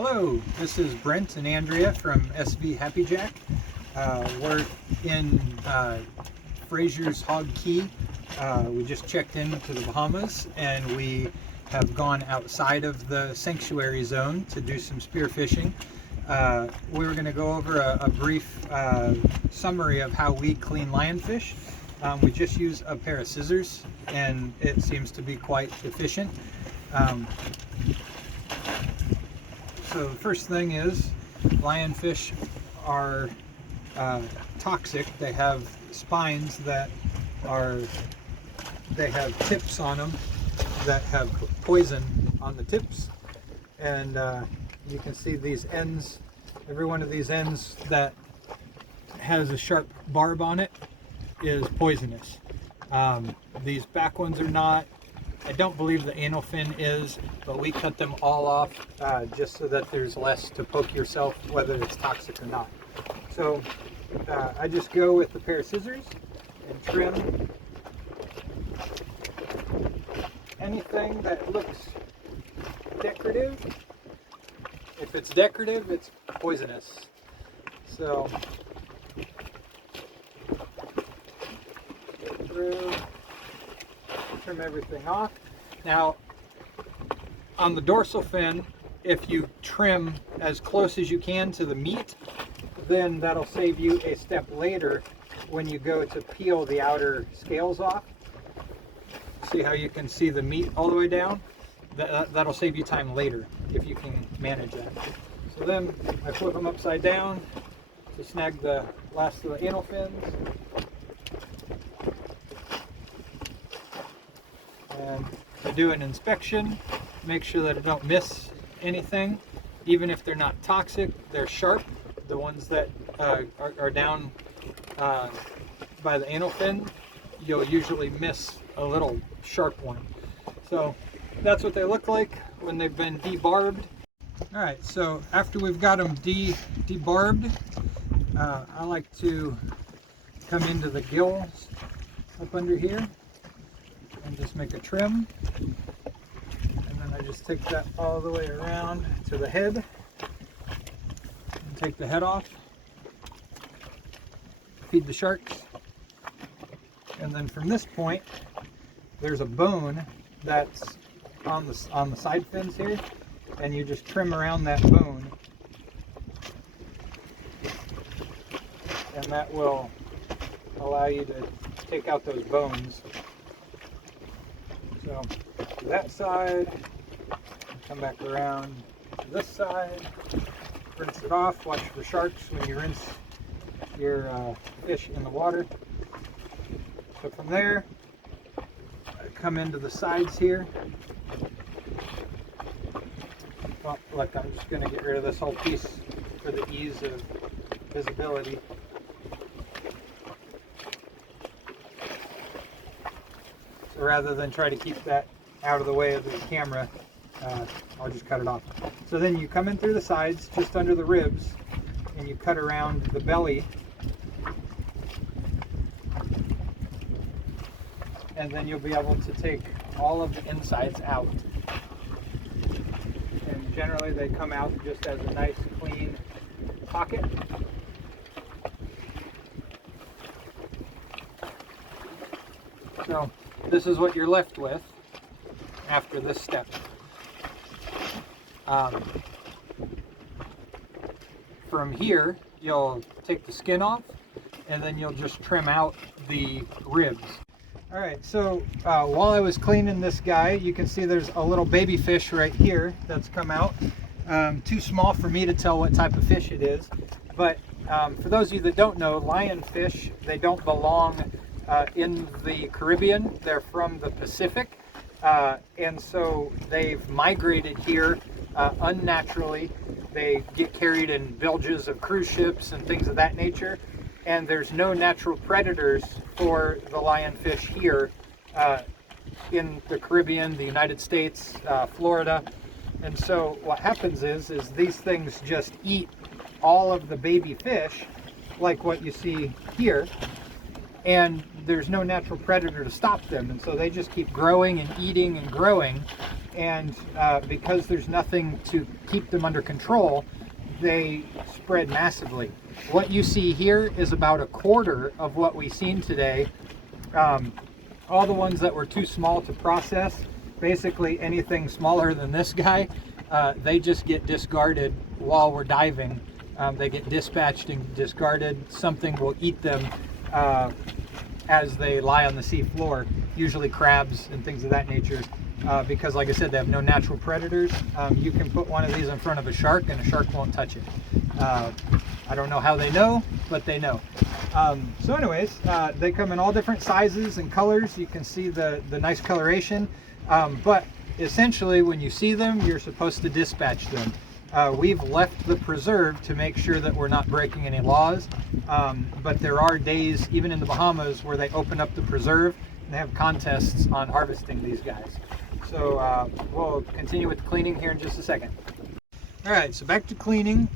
Hello, this is Brent and Andrea from SV Happy Jack. We're in Fraser's Hog Key. We just checked into the Bahamas and we have gone outside of the sanctuary zone to do some spearfishing. We were going to go over a brief summary of how we clean lionfish. We just use a pair of scissors and it seems to be quite efficient. So the first thing is lionfish are toxic. They have spines that they have tips on them that have poison on the tips, and you can see these ends. Every one of these ends that has a sharp barb on it is poisonous. These back ones are not. I don't believe the anal fin is, but we cut them all off just so that there's less to poke yourself, whether it's toxic or not. So I just go with a pair of scissors and trim anything that looks decorative. If it's decorative, it's poisonous. So get through. Trim everything off. Now, on the dorsal fin, if you trim as close as you can to the meat, then that'll save you a step later when you go to peel the outer scales off. See how you can see the meat all the way down? That'll save you time later if you can manage that. So then I flip them upside down to snag the last of the anal fins. And I do an inspection, make sure that I don't miss anything. Even if they're not toxic, they're sharp. The ones that are down by the anal fin, you'll usually miss a little sharp one. So that's what they look like when they've been debarbed. All right, so after we've got them debarbed, I like to come into the gills up under here and just make a trim, and then I just take that all the way around to the head and take the head off, feed the sharks, and then from this point there's a bone that's on the side fins here, and you just trim around that bone, and that will allow you to take out those bones. So to that side, come back around to this side, rinse it off. Watch for sharks when you rinse your fish in the water. So from there, I come into the sides here. Oh, look, I'm just going to get rid of this whole piece for the ease of visibility. Rather than try to keep that out of the way of the camera, I'll just cut it off. So then you come in through the sides, just under the ribs, and you cut around the belly, and then you'll be able to take all of the insides out. And generally they come out just as a nice clean pocket. So this is what you're left with after this step. From here, you'll take the skin off, and then you'll just trim out the ribs. All right, so while I was cleaning this guy, you can see there's a little baby fish right here that's come out. Too small for me to tell what type of fish it is, but for those of you that don't know, lionfish, they don't belong in the Caribbean. They're from the Pacific, and so they've migrated here unnaturally. They get carried in bilges of cruise ships and things of that nature, and there's no natural predators for the lionfish here in the Caribbean, the United States, Florida. And so what happens is these things just eat all of the baby fish, like what you see here, and there's no natural predator to stop them, and so they just keep growing and eating and growing, and because there's nothing to keep them under control, they spread massively. What you see here is about a quarter of what we've seen today. All the ones that were too small to process, basically anything smaller than this guy, they just get discarded while we're diving. They get dispatched and discarded. Something will eat them as they lie on the sea floor, usually crabs and things of that nature, because like I said, they have no natural predators. You can put one of these in front of a shark and a shark won't touch it. I don't know how they know, but they know. So anyways, they come in all different sizes and colors. You can see the nice coloration, but essentially when you see them, you're supposed to dispatch them. We've left the preserve to make sure that we're not breaking any laws, but there are days, even in the Bahamas, where they open up the preserve and they have contests on harvesting these guys. So we'll continue with the cleaning here in just a second. All right, so back to cleaning.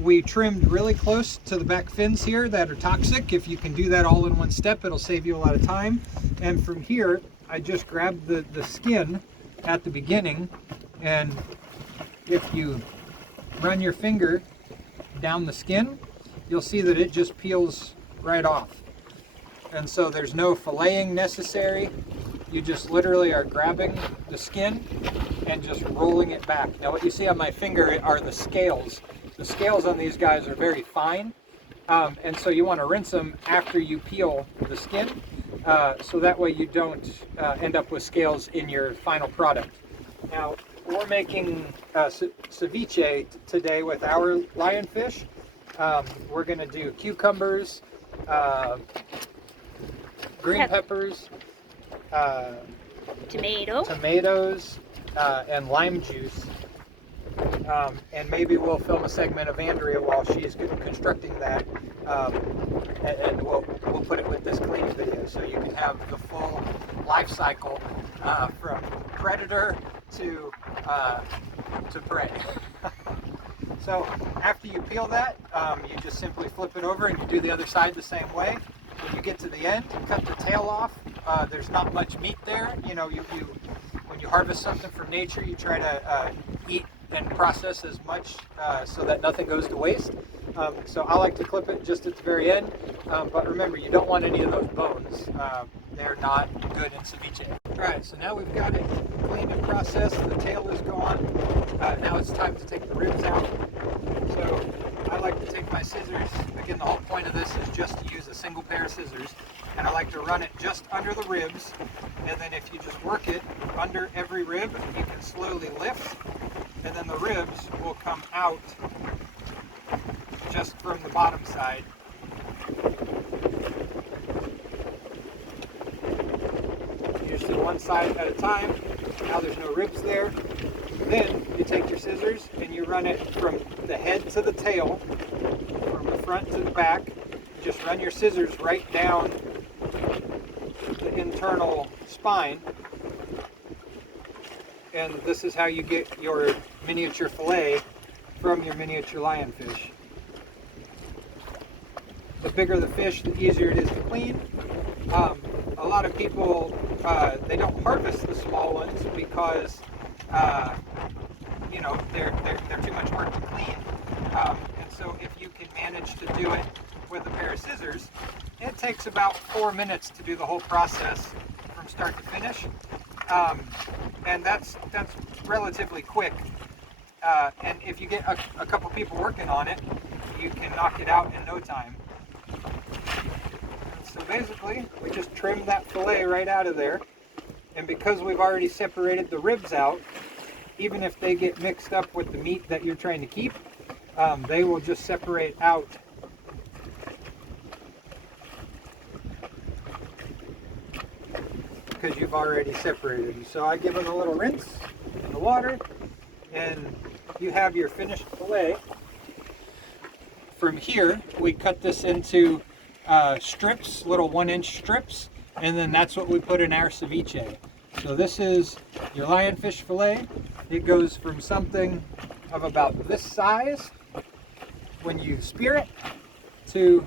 We trimmed really close to the back fins here that are toxic. If you can do that all in one step, it'll save you a lot of time. And from here, I just grabbed the skin at the beginning, and if you run your finger down the skin, you'll see that it just peels right off. And so there's no filleting necessary. You just literally are grabbing the skin and just rolling it back. Now what you see on my finger are the scales. The scales on these guys are very fine, and so you want to rinse them after you peel the skin, so that way you don't end up with scales in your final product. Now we're making ceviche today with our lionfish. We're going to do cucumbers, green peppers, tomatoes, and lime juice. And maybe we'll film a segment of Andrea while she's constructing that, and we'll put it with this cleaning video so you can have the full life cycle from predator to prey. So after you peel that, you just simply flip it over and you do the other side the same way. When you get to the end, you cut the tail off. There's not much meat there. You know, when you harvest something from nature, you try to eat and process as much so that nothing goes to waste. So I like to clip it just at the very end, but remember, you don't want any of those bones. They're not good in ceviche. Alright, so now we've got it cleaned and processed, the tail is gone. Now it's time to take the ribs out. So I like to take my scissors. Again, the whole point of this is just to use a single pair of scissors, and I like to run it just under the ribs, and then if you just work it under every rib, you can slowly lift, and then the ribs will come out just from the bottom side. You just do one side at a time. Now there's no ribs there. Then you take your scissors and you run it from the head to the tail, from the front to the back. You just run your scissors right down the internal spine. And this is how you get your miniature fillet from your miniature lionfish. The bigger the fish, the easier it is to clean. A lot of people, they don't harvest the small ones because you know, they're too much work to clean. And so if you can manage to do it with a pair of scissors, it takes about 4 minutes to do the whole process from start to finish. And that's relatively quick. And if you get a couple people working on it, you can knock it out in no time. So basically, we just trim that fillet right out of there. And because we've already separated the ribs out, even if they get mixed up with the meat that you're trying to keep, they will just separate out. Because you've already separated them. So I give them a little rinse in the water, and you have your finished fillet. From here, we cut this into strips, little 1-inch strips, and then that's what we put in our ceviche. So this is your lionfish fillet. It goes from something of about this size when you spear it to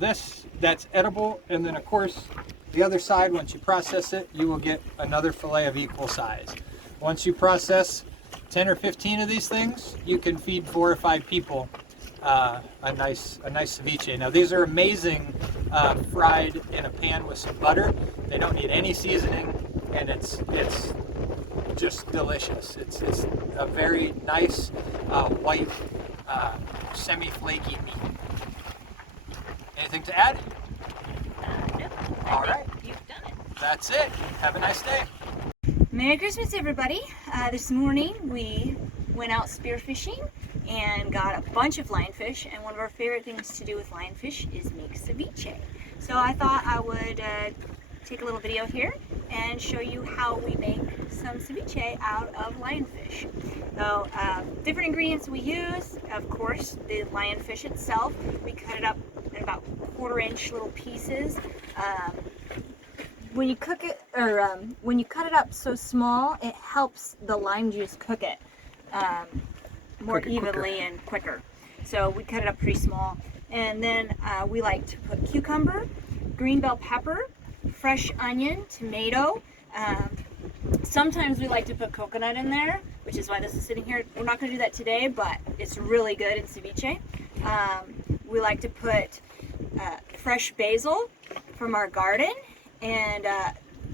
this that's edible, and then of course the other side, once you process it, you will get another fillet of equal size. once you process 10 or 15 of these things, you can feed 4 or 5 people a nice ceviche. Now these are amazing fried in a pan with some butter. They don't need any seasoning, and it's just delicious. It's a very nice white semi-flaky meat. Anything to add? No. All right. You've done it. That's it. Have a nice day. Merry Christmas, everybody. This morning we went out spearfishing and got a bunch of lionfish, and one of our favorite things to do with lionfish is make ceviche. So I thought I would take a little video here and show you how we make some ceviche out of lionfish. So different ingredients we use, of course, the lionfish itself. We cut it up in about 1/4-inch little pieces. When you cook it, or when you cut it up so small, it helps the lime juice cook it more evenly and quicker. So we cut it up pretty small. And then we like to put cucumber, green bell pepper, fresh onion, tomato. Sometimes we like to put coconut in there, which is why this is sitting here. We're not going to do that today, but it's really good in ceviche. We like to put fresh basil from our garden. And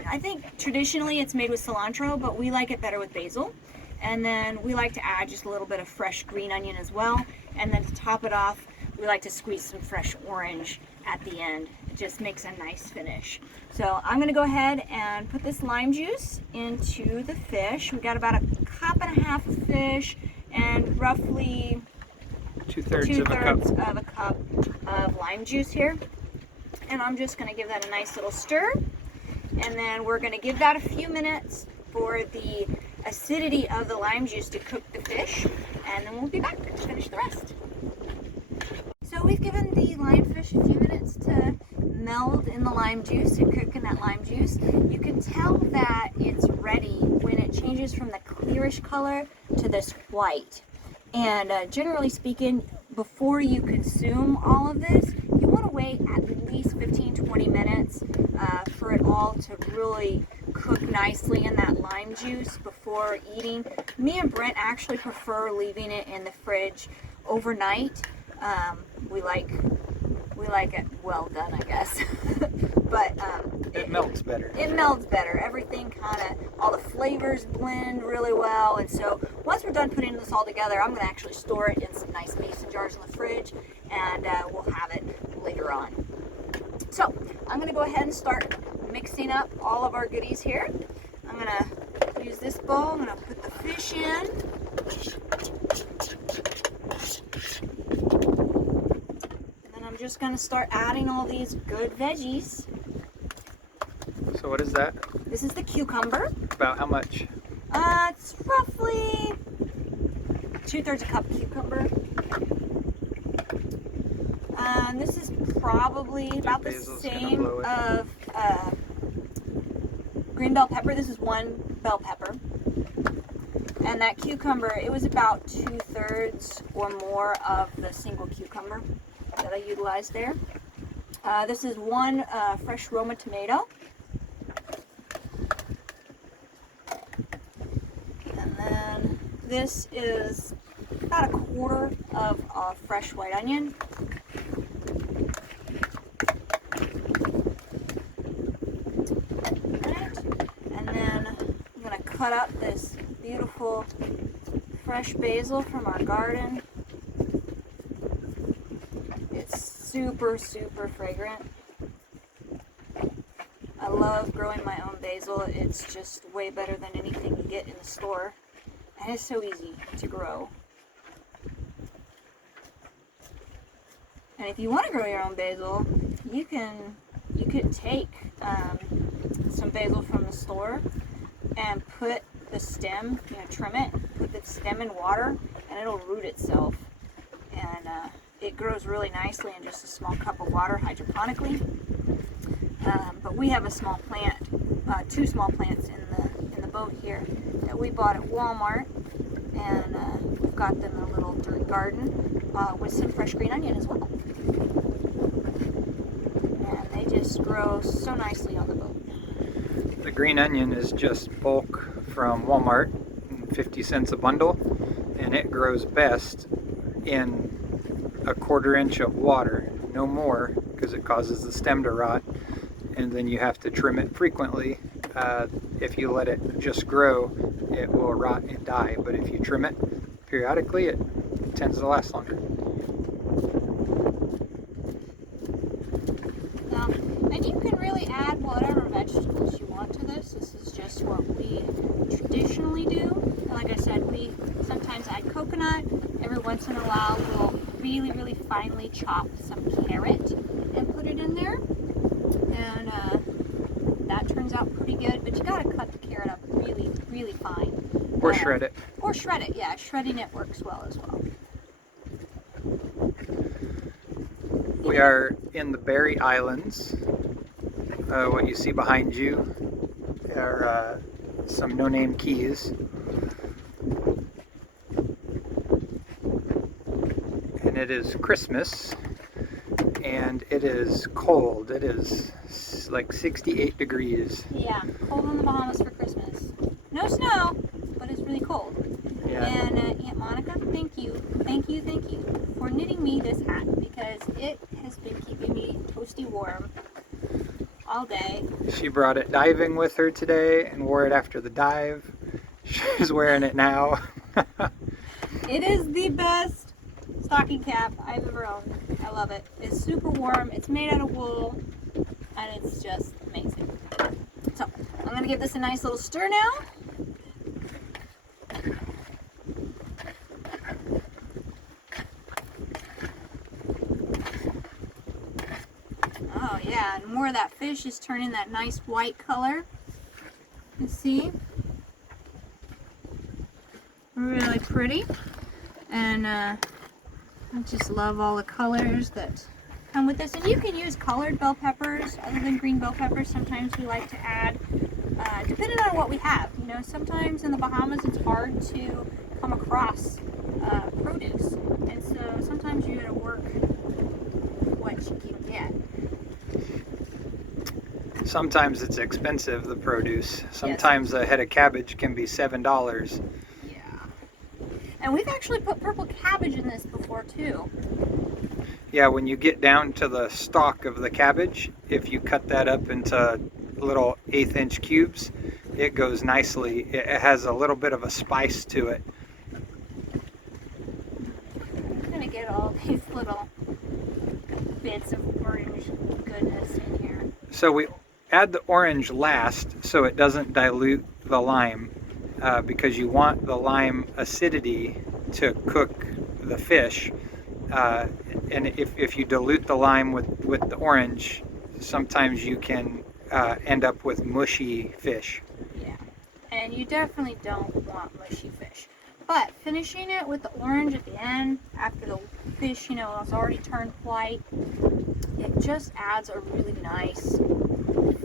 I think traditionally it's made with cilantro, but we like it better with basil. And then we like to add just a little bit of fresh green onion as well. And then to top it off, we like to squeeze some fresh orange at the end. It just makes a nice finish. So I'm going to go ahead and put this lime juice into the fish. We got about 1.5 cups of fish and roughly 2/3 of a cup of lime juice here. And I'm just going to give that a nice little stir, and then we're going to give that a few minutes for the acidity of the lime juice to cook the fish, and then we'll be back to finish the rest. So we've given the lionfish a few minutes to meld in the lime juice and cook in that lime juice. You can tell that it's ready when it changes from the clearish color to this white. And generally speaking, before you consume all of this, you want to wait at least 15-20 minutes for it all to really cook nicely in that lime juice before eating. Me and Brent actually prefer leaving it in the fridge overnight. We like it well done, I guess. But it melts better. It melts better. Everything all the flavors blend really well. And so once we're done putting this all together, I'm going to actually store it in some nice mason jars in the fridge, and we'll have it later on. So I'm going to go ahead and start mixing up all of our goodies here. I'm going to use this bowl. I'm going to put the fish in. And then I'm just going to start adding all these good veggies. So what is that? This is the cucumber. About how much? It's roughly 2/3 a cup cucumber. This is probably about the same of green bell pepper. This is 1 bell pepper. And that cucumber, it was about 2/3 or more of the single cucumber that I utilized there. This is 1 fresh Roma tomato. And then this is about 1/4 of fresh white onion. And then I'm going to cut up this beautiful fresh basil from our garden. It's super, super fragrant. I love growing my own basil. It's just way better than anything you get in the store. And it's so easy to grow. And if you want to grow your own basil, you could take some basil from the store and put the stem, trim it, put the stem in water, and it'll root itself. And it grows really nicely in just a small cup of water hydroponically. But we have a small plant, 2 small plants in the boat here that we bought at Walmart, and we've got them in a little dirt garden with some fresh green onion as well. And they just grow so nicely on the boat. The green onion is just bulk from Walmart. 50 cents a bundle, and it grows best in a 1/4 inch of water, no more, because it causes the stem to rot, and then you have to trim it frequently. If you let it just grow, it will rot and die, but if you trim it periodically, it tends to last longer. And you can really add whatever vegetables you want to this. This is just what we traditionally do. And like I said, we sometimes add coconut. Every once in a while, we'll really, really finely chop some carrot and put it in there. And that turns out pretty good, but you gotta cut the carrot up really, really fine. Or shred it. Or shred it, yeah. Shredding it works well as well. We are in the Berry Islands. What you see behind you are some no-name keys. And it is Christmas, and it is cold. It is like 68 degrees. Yeah, cold on the Bahamas for Christmas. No snow, but it's really cold. Yeah. And Aunt Monica, thank you for knitting me this hat, because it has been keeping me toasty warm all day. She brought it diving with her today and wore it after the dive. She's wearing it now. It is the best stocking cap I've ever owned. I love it. It's super warm. It's made out of wool, and it's just amazing. So I'm gonna give this a nice little stir now. Oh yeah, and more of that fish is turning that nice white color. You see? Really pretty. And I just love all the colors that come with this. And you can use colored bell peppers other than green bell peppers. Sometimes we like to add, depending on what we have. You know, sometimes in the Bahamas it's hard to come across produce. And so sometimes you gotta work what you can get. Sometimes it's expensive, the produce. Sometimes a head of cabbage can be $7. Yeah. And we've actually put purple cabbage in this before too. Yeah, when you get down to the stalk of the cabbage, if you cut that up into little 1/8 inch cubes, it goes nicely. It has a little bit of a spice to it. I'm gonna get all these little bits of orange goodness in here. So we add the orange last so it doesn't dilute the lime, because you want the lime acidity to cook the fish. And if you dilute the lime with the orange, sometimes you can end up with mushy fish. Yeah, and you definitely don't want mushy fish. But finishing it with the orange at the end, after the fish, you know, has already turned white, it just adds a really nice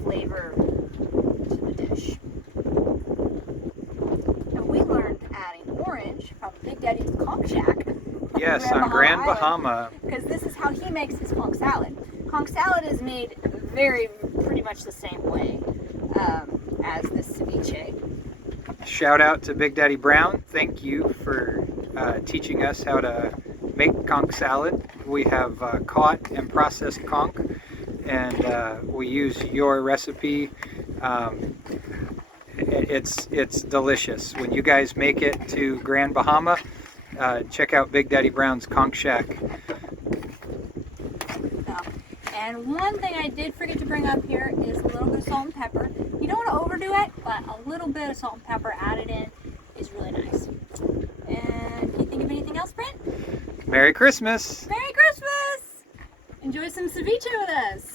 flavor to the dish. And we learned adding orange from Big Daddy's conch shack. Yes, on Grand Bahama. Because this is how he makes his conch salad. Conch salad is made pretty much the same way as this ceviche. Shout out to Big Daddy Brown. Thank you for teaching us how to make conch salad. We have caught and processed conch, and we use your recipe. It's delicious. When you guys make it to Grand Bahama, check out Big Daddy Brown's Conch Shack. And one thing I did forget to bring up here is a little bit of salt and pepper. You don't want to overdo it, but a little bit of salt and pepper added in is really nice. And can you think of anything else, Brent? Merry Christmas! Merry Christmas! Enjoy some ceviche with us!